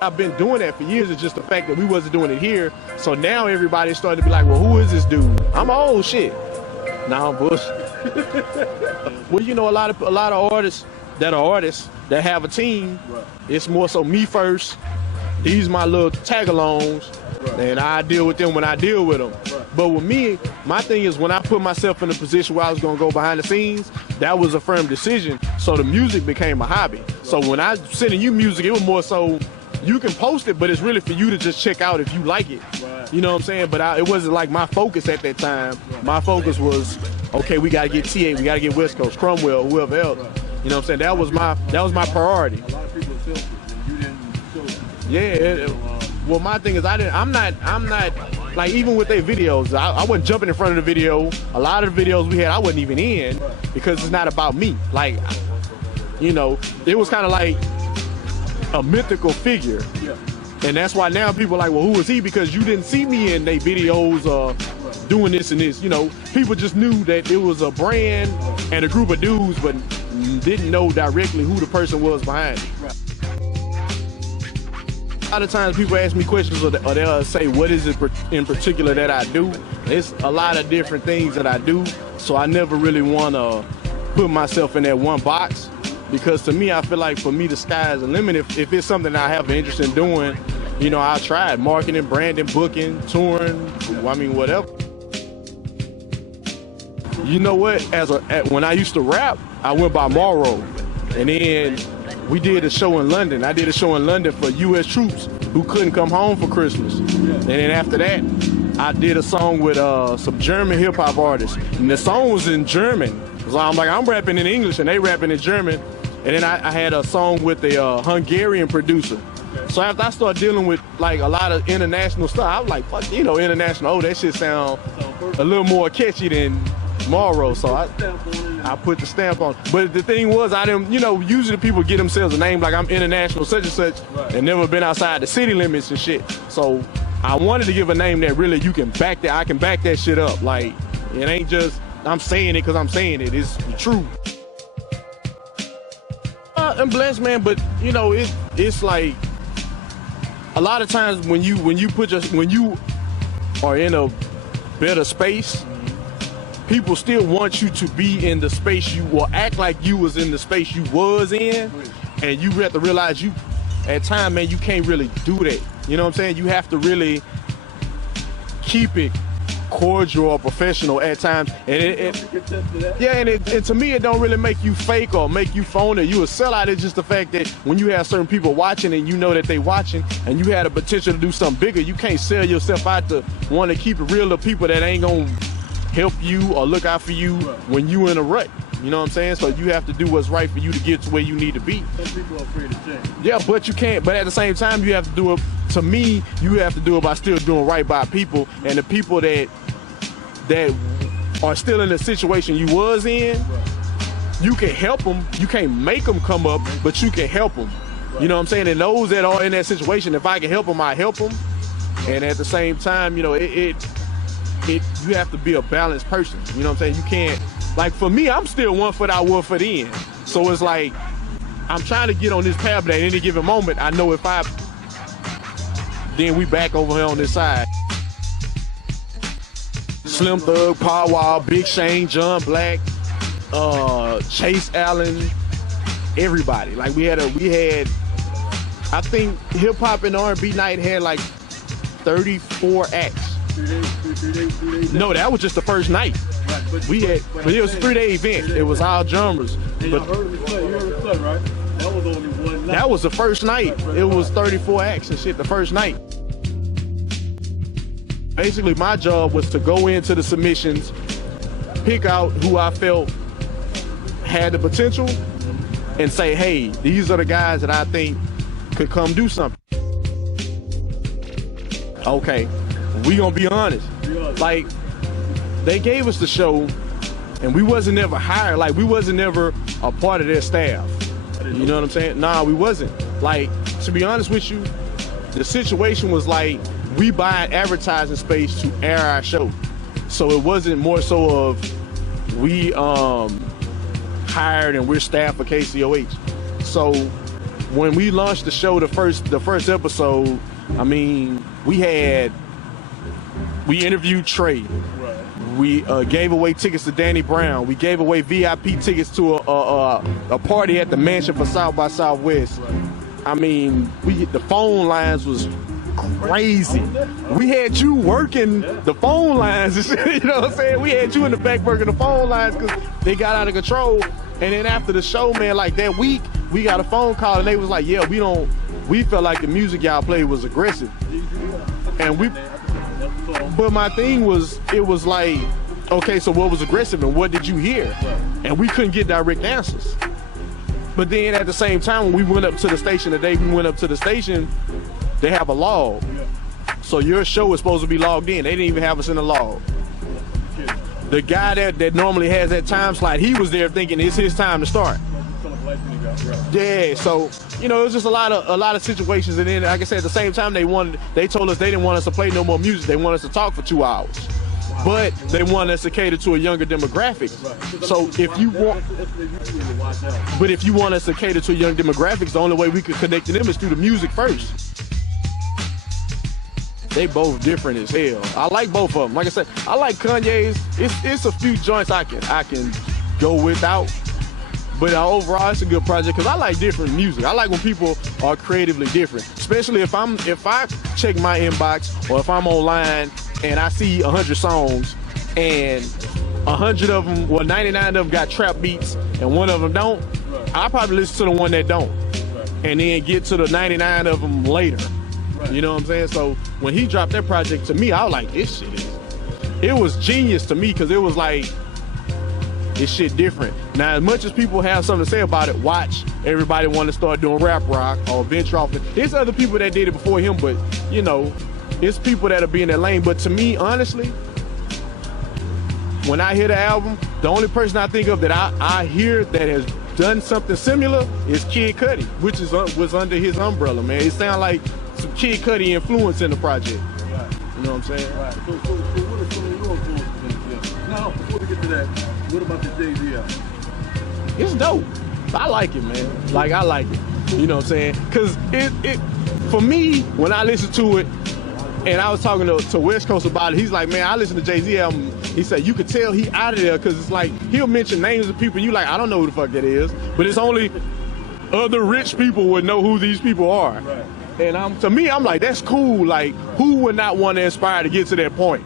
I've been doing that for years. It's just the fact that we wasn't doing it here. So now everybody's starting to be like, well, who is this dude? I'm old shit. Nah, I'm bullshit. Well, you know, a lot of artists that have a team, right. It's more so me first. These my little tag-alongs, right. And I deal with them when I deal with them. Right. But with me, my thing is when I put myself in a position where I was gonna go behind the scenes, that was a firm decision. So the music became a hobby. Right. So when I sending you music, it was more so, you can post it, but it's really for you to just check out if you like it. Right. You know what I'm saying? But it wasn't like my focus at that time. Right. My focus was, okay, we gotta get TA, we gotta get West Coast, Cromwell, whoever else. Right. You know what I'm saying? That was my priority. A lot of people felt it, and you didn't show it. Yeah. Well, my thing is, I'm not like, even with their videos, I wasn't jumping in front of the video. A lot of the videos we had, I wasn't even in because it's not about me. Like, you know, it was kind of like a mythical figure. Yeah. And that's why now people are like, well, who is he? Because you didn't see me in their videos doing this and this. You know, people just knew that it was a brand and a group of dudes, but didn't know directly who the person was behind it. Right. A lot of times people ask me questions or they'll say, what is it in particular that I do? It's a lot of different things that I do. So I never really want to put myself in that one box. Because to me, I feel like for me, the sky is the limit. If it's something that I have an interest in doing, you know, I'll try it. Marketing, branding, booking, touring, I mean, whatever. You know what? When I used to rap, I went by Morrow. And then we did a show in London. I did a show in London for U.S. troops who couldn't come home for Christmas. And then after that, I did a song with some German hip-hop artists. And the song was in German. So I'm like, I'm rapping in English and they rapping in German. And then I had a song with a Hungarian producer. So after I started dealing with like a lot of international stuff, I was like, fuck, you know, international, that shit sound a little more catchy than Morrow. So I put the stamp on. But the thing was, I didn't, you know, usually people get themselves a name like I'm international such and such, and never been outside the city limits and shit. So I wanted to give a name that really you can back that, I can back that shit up. Like, it ain't just, I'm saying it because I'm saying it. It's true. I'm blessed, man, but you know, it's like a lot of times when you are in a better space, people still want you to be in the space you will act like you was in the space you was in, and you have to realize at time, man, you can't really do that. You know what I'm saying? You have to really keep it cordial or professional at times, and and to me it don't really make you fake or make you phony. You a sellout. It's just the fact that when you have certain people watching and you know that they watching and you had a potential to do something bigger, you can't sell yourself out to want to keep it real to people that ain't gonna help you or look out for you when you in a rut. You know what I'm saying? So you have to do what's right for you to get to where you need to be. Some people are afraid to change. Yeah, but you can't. But at the same time, you have to do it. To me, you have to do it by still doing right by people, and the people that are still in the situation you was in, you can help them. You can't make them come up, but you can help them. You know what I'm saying? And those that are in that situation, if I can help them, I help them. And at the same time, you know, you have to be a balanced person. You know what I'm saying? You can't, like for me, I'm still 1 foot out, 1 foot in. So it's like, I'm trying to get on this path, but at any given moment, I know then we back over here on this side. Slim Thug, Paul Wall, Big Shane, John Black, Chase Allen, everybody. Like we had, I think Hip Hop and R&B Night had like 34 acts. 3 days? No, that was just the first night. Right, but it was a 3-day event. It was all drummers. You heard the cut, right? That was only one night. That was the first night. It was 34 acts and shit the first night. Basically, my job was to go into the submissions, pick out who I felt had the potential, and say, hey, these are the guys that I think could come do something. Okay, we gonna be honest. Like, they gave us the show, and we wasn't ever hired. Like, we wasn't ever a part of their staff. You know what I'm saying? Nah, we wasn't. Like, to be honest with you, the situation was like, we buy advertising space to air our show. So it wasn't more so of we hired and we're staff for KCOH. So when we launched the show, the first episode, I mean, we interviewed Trey. We gave away tickets to Danny Brown. We gave away VIP tickets to a party at the mansion for South by Southwest. I mean, the phone lines was crazy. We had you working the phone lines and shit, you know what I'm saying? We had you in the back working the phone lines because they got out of control. And then after the show, man, like that week, we got a phone call and they was like, yeah, we felt like the music y'all played was aggressive. And but my thing was, it was like, okay, so what was aggressive and what did you hear? And we couldn't get direct answers. But then at the same time, when we went up to the station, they have a log. So your show is supposed to be logged in. They didn't even have us in the log. The guy that normally has that time slot, he was there thinking it's his time to start. Yeah, so you know, it was just a lot of situations, and then like I said, at the same time they told us they didn't want us to play no more music. They want us to talk for 2 hours. But they want us to cater to a younger demographic. So if you want us to cater to young demographics, the only way we could connect to them is through the music first. They both different as hell. I like both of them. Like I said, I like Kanye's. It's a few joints I can go without. But overall, it's a good project because I like different music. I like when people are creatively different, especially if I check my inbox or if I'm online and I see 100 songs and 100 of them, well, 99 of them got trap beats and one of them don't. I'll probably listen to the one that don't, and then get to the 99 of them later. You know what I'm saying? So when he dropped that project to me, I was like, this shit it was genius to me because it was like, this shit different. Now, as much as people have something to say about it, watch everybody want to start doing rap rock or venture off. There's other people that did it before him, but you know, it's people that'll be in that lane. But to me, honestly, when I hear the album, the only person I think of that I hear that has done something similar is Kid Cudi, which was under his umbrella, man. It sounds like some Kid Cudi influence in the project. Right. You know what I'm saying? Right. So what are some of your influences? Now, before we get to that, what about the Jay-Z album? It's dope. I like it, man. Like, I like it. You know what I'm saying? Because it for me, when I listen to it, and I was talking to West Coast about it, he's like, man, I listen to Jay-Z album. He said, you could tell he out of there because it's like, he'll mention names of people, you like, I don't know who the fuck that is. But it's only other rich people would know who these people are. Right. And to me, I'm like, that's cool. Like, who would not want to aspire to get to that point?